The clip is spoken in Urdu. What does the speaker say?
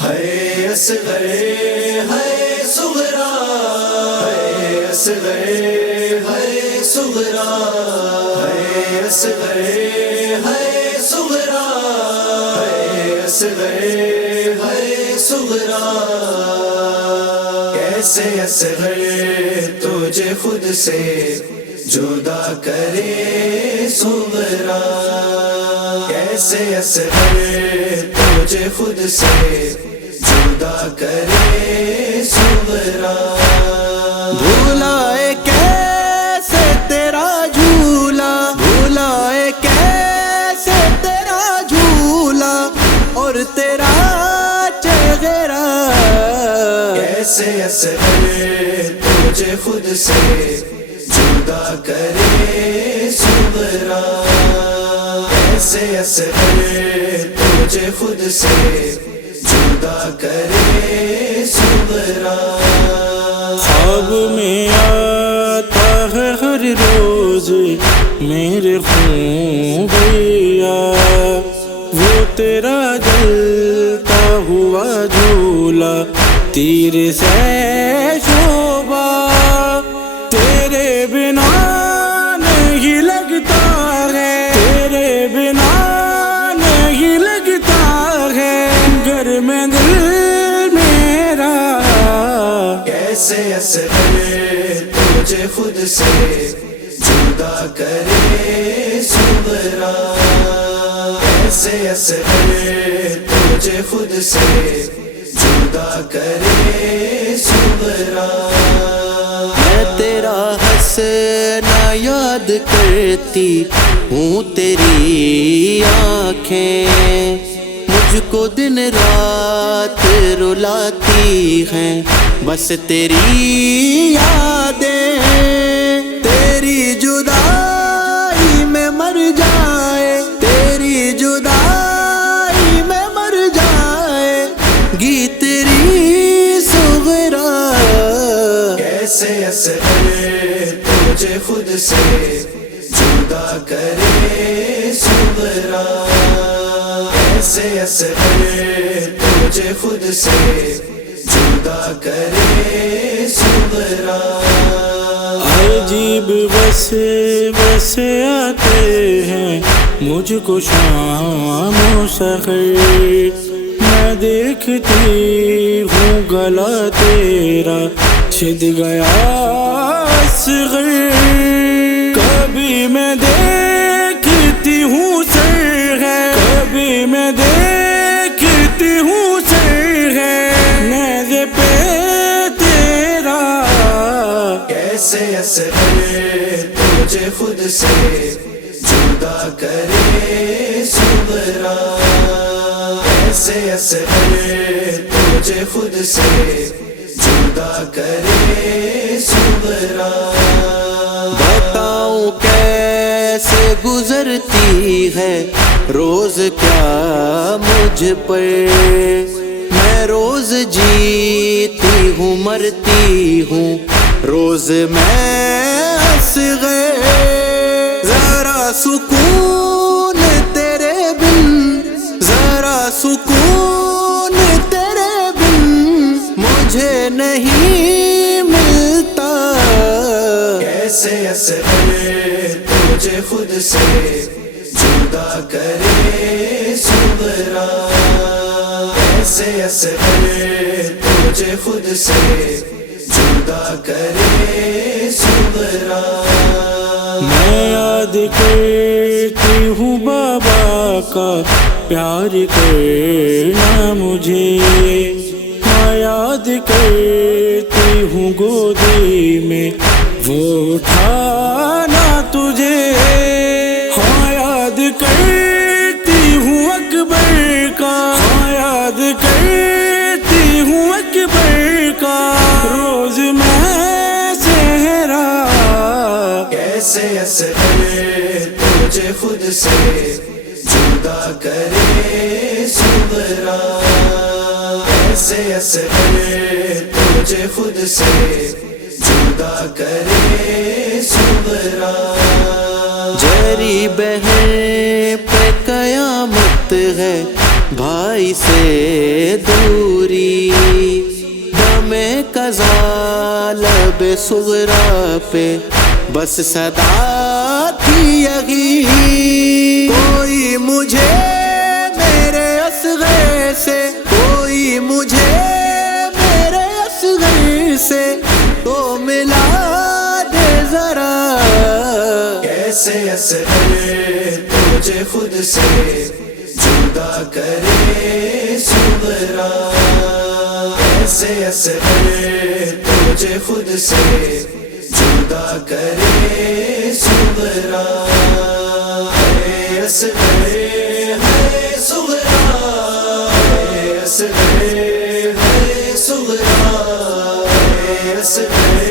ہے اصغر ہے صغرا، ہے اصغر ہے صغرا، ہے اصغر ہے صغرا، ہے اصغر ہے صغرا۔ کیسے اصغر تجھے خود سے جدا کرے صغرا، کیسے اصغر تجھے خود سے جدا کرے صغرا۔ بھولائے کیسے تیرا جھولا، بھولائے کیسے تیرا جھولا اور تیرا چہرہ، کیسے اصغر تجھے خود سے جدا کرے صغرا، کیسے اصغر تجھے خود سے جدا کرے صغرا۔ خواب میں آتا ہے ہر روز میرے خون بھیا، وہ تیرا جلتا ہوا جھولا تیر سے شوبہ، تیرے بنا نہیں لگتا ہے، تیرے بنا نہیں لگتا ہے گھر میں دل میرا۔ کیسے اصغر تجھے خود سے جدا کرے صغرا، کیسے اصغر تجھے خود سے جدا کرے صغرا۔ میں تیرا ہنسنا یاد کرتی ہوں، تیری آنکھیں مجھ کو دن رات رلاتی ہیں، بس تیری یادیں، تیری جدائی میں مر جائے، تیری جدائی میں مر جائے گی تیری صغرا۔ کیسے اصغر تجھے خود سے جدا کرے صغرا، کیسے اصغر تجھے خود سے جدا کرے صغرا۔ عجیب بس آتے ہیں مجھ کو شام و سحر، میں دیکھتی ہوں گلا تیرا چھد گیا اصغر، کبھی میں دیکھتی ہوں سر ہے، کبھی میں دیکھتی ہوں سر ہے نیز پہ تیرا۔ کیسے اصغر تجھے خود سے جدا کرے صغرا، کیسے اصغر تجھے خود سے جدا کرے صغرا۔ بتاؤں کیسے گزرتی ہے روز کیا مجھ پر، میں روز جیتی ہوں مرتی ہوں روز میں اصغر، ذرا سکون تیرے بن، ذرا سکون تیرے بن مجھے نہیں ملتا۔ کیسے اصغر تجھے خود سے جدا کرے صغرا، کیسے اصغر تجھے خود سے جدا کرے صغرا۔ میں یاد کرتی ہوں بابا کا پیار کرنا مجھے، میں یاد کرتی ہوں گودی میں وہ اٹھانا تجھے، ہاں یاد کرتی ہوں اکبر کا، ہاں یاد کرتی ہوں اکبر کا روز میں صحرا۔ کیسے اصغر تجھے خود سے جدا کرے صغرا، کیسے اصغر تجھے خود سے جدا کرے صغرا۔ جری بہن پہ قیامت ہے بھائی سے دوری، دم قضا لب صغرا پہ بس صدا تھی یہی، کوئی مجھے میرے اصغر سے، کوئی مجھے میرے اصغر سے تو ملا دے ذرا، کیسے اصغر تجھے خود سے جدا کرے صغرا، کیسے اصغر تجھے خود سے جدا کرے صغرا، ہے اصغر ہے صغرا، ہے اصغر ہے صغرا، ہے اصغر